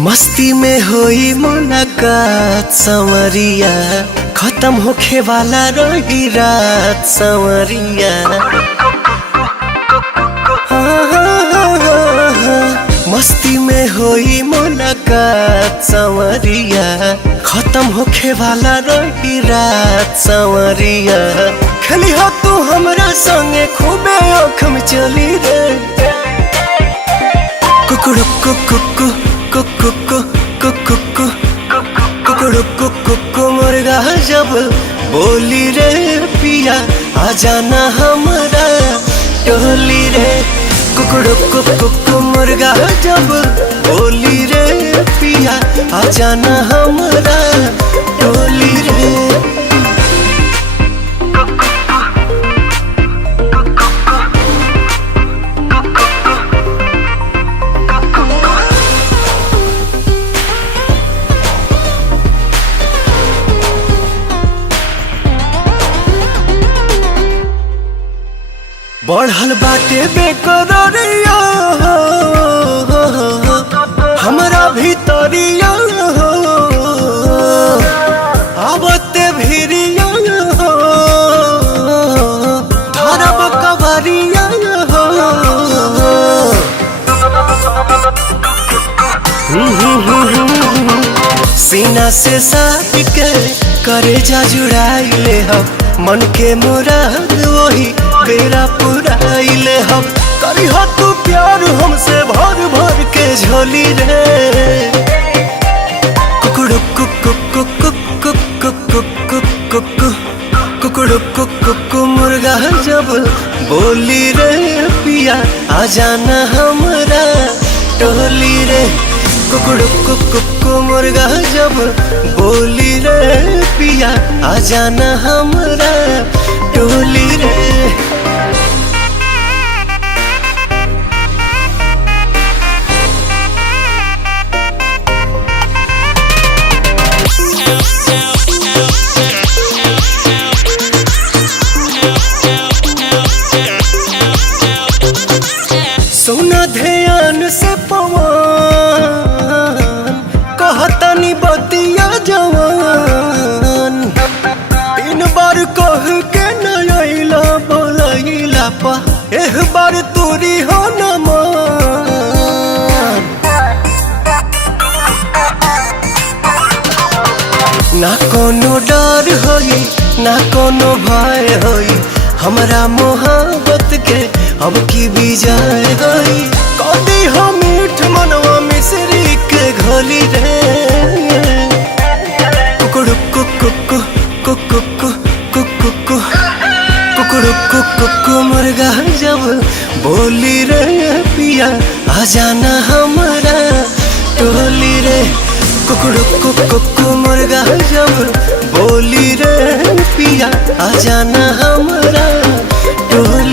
मस्ती में होई मुलाकात संवरिया, खत्म होखे वाला रही रात संवरिया। मस्ती में होई मुलाकात संवरिया, खत्म होखे वाला रही रात संवरिया। खेली हो तू हमरा संगे खूबे आँख में चली रे। कुकुड़ु कुकु कुकु कुकु कुकुड़ु कुकु मुर्गा जब बोली रे पिया, आ जाना हमरा टोली रे। कुकुड़ु कुकु मुर्गा जब बोली रे पिया, आ जाना हमरा टोली रे। बढ़ल बाटे बेकरारिया हमरा भीतरिया, आवते भिरिया धरब कवरिया। सीना से साट के करेजा जुड़ाइले हम, मन के मुराद वही बेरा पुराइले हम। करी हो तू प्यार हमसे भर भर के झोली रे। कुकुड़ु कुकु कुकु कुकु कुकु कुकु कुकुड़ु कुकु मुर्गा जब बोली रे पिया, आ जाना हमरा टोली रे। कुकुड़ु कुकु मुर्गा जब बोली रे पिया, आ जाना हमरा टोली रे। सोना ध्यान से पवन कहतनी बतिया जवान, तीन बार कह के नैला बोलैला पा, एह बार तोरी हो न मान। ना कोनो डर होई ना कोनो भय होई, हमरा मोहब्बत के अब की विजय होई। कदी हो मीठ मनवा मिश्री के घोली रे। कुकुड़ु कुकु कुकु कुकु कुकुड़ु कुकु मुर्गा जब बोली रे पिया, आ जाना हमरा टोली रे। कुकुड़ु कुकु मुर्गा जब बोली रे पिया, आ जाना हमरा टोली।